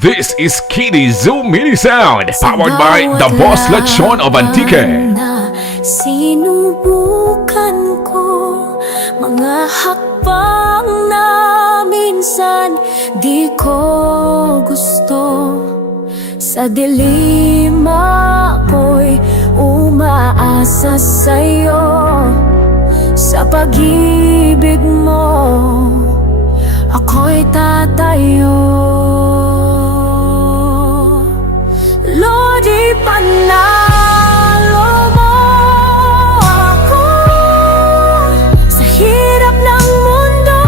This is Kitty Zoom Mini Sound, powered by the Boss Lechon of Antique. Sinubukan ko mga hakbang na minsan di ko gusto. Sa dilim ako'y umaasa sa'yo, sa pag-ibig mo ako'y tatayo. Lord, ipanalo mo ako sa hirap ng mundo.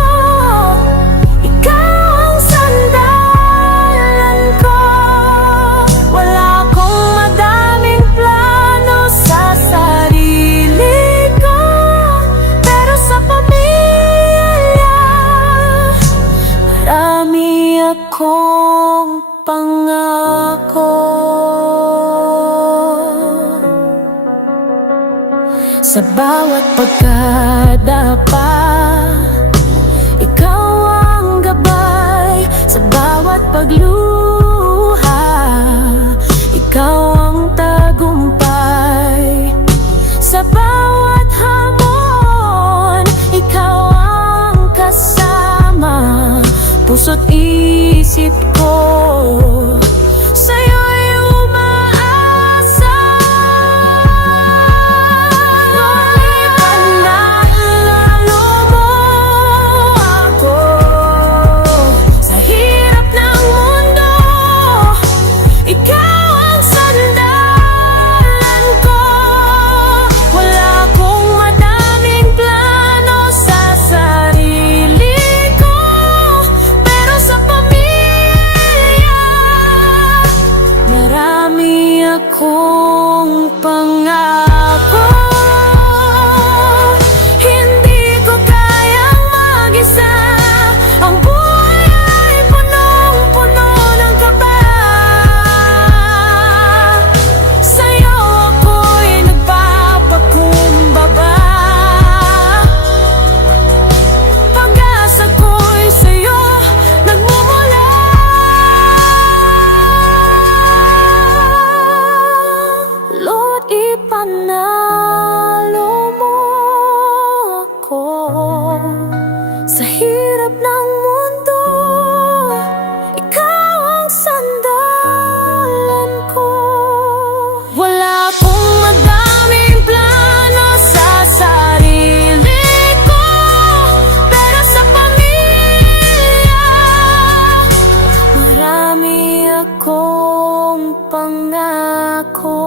Ikaw ang sandalan ko. Wala akong madaming plano sa sarili ko, pero sa pamilya marami akong pangako. Sa bawat pagkadapa, ikaw ang gabay. Sa bawat pagluha, ikaw ang tagumpay. Sa bawat hamon, ikaw ang kasama. Puso't isip ko sa'yo'y umaasa. Lord, ipanalo mo ako sa hirap ng mundo. Ikaw ang sandalan ko. Wala akong madaming plano sa sarili ko, pero sa pamilya marami akong pangako. Hindi ko kayang mag-isa. Ang buhay ay punong-puno ng kaba. Sa'yo ako'y nagpapakumbaba. Pag-asa ko'y sa'yo nagmumula. Lord, ipanalo mo ako sa hirap ng mundo. Ikaw ang sandalan ko. Wala akong madaming plano sa sarili ko, pero sa pamilya marami akong pangako.